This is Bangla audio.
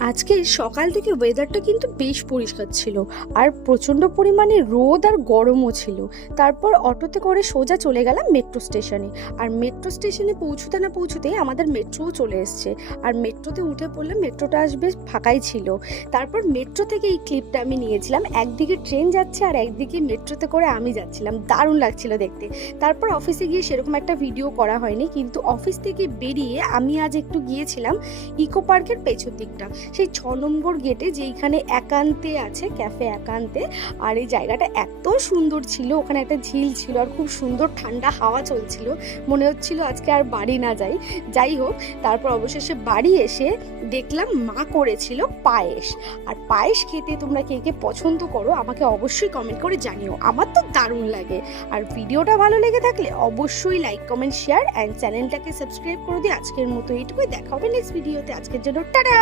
আজকে সকাল থেকে ওয়েদারটা কিন্তু বেশ পরিষ্কার ছিল, আর প্রচণ্ড পরিমাণে রোদ আর গরমও ছিল। তারপর অটোতে করে সোজা চলে গেলাম মেট্রো স্টেশনে। আর মেট্রো স্টেশনে পৌঁছতে না পৌঁছতেই আমাদের মেট্রোও চলে এসছে। আর মেট্রোতে উঠে পড়লাম, মেট্রোটা আসবে ফাঁকাই ছিল। তারপর মেট্রো থেকে এই ক্লিপটা আমি নিয়েছিলাম। একদিকে ট্রেন যাচ্ছে আর একদিকে মেট্রোতে করে আমি যাচ্ছিলাম, দারুণ লাগছিল দেখতে। তারপর অফিসে গিয়ে সেরকম একটা ভিডিও করা হয়নি, কিন্তু অফিস থেকে বেরিয়ে আমি আজ একটু গিয়েছিলাম ইকো পার্কের পেছন দিকটা, সেই 6 নম্বর গেটে, যেইখানে একান্তে আছে, ক্যাফে একান্তে। আর এই জায়গাটা এত সুন্দর ছিল, ওখানে একটা ঝিল ছিল আর খুব সুন্দর ঠান্ডা হাওয়া চলছিল। মনে হচ্ছিল আজকে আর বাড়ি না যাই। যাই হোক, তারপর অবশেষে বাড়ি এসে দেখলাম মা করেছিল পায়েস। আর পায়েস খেতে তোমরা কে কে পছন্দ করো আমাকে অবশ্যই কমেন্ট করে জানিও, আমার তো দারুণ লাগে। আর ভিডিওটা ভালো লেগে থাকলে অবশ্যই লাইক, কমেন্ট, শেয়ার অ্যান্ড চ্যানেলটাকে সাবস্ক্রাইব করে দিই। আজকের মতো এইটুকুই, দেখা হবে নেক্সট ভিডিওতে। আজকের জন্য টাটা।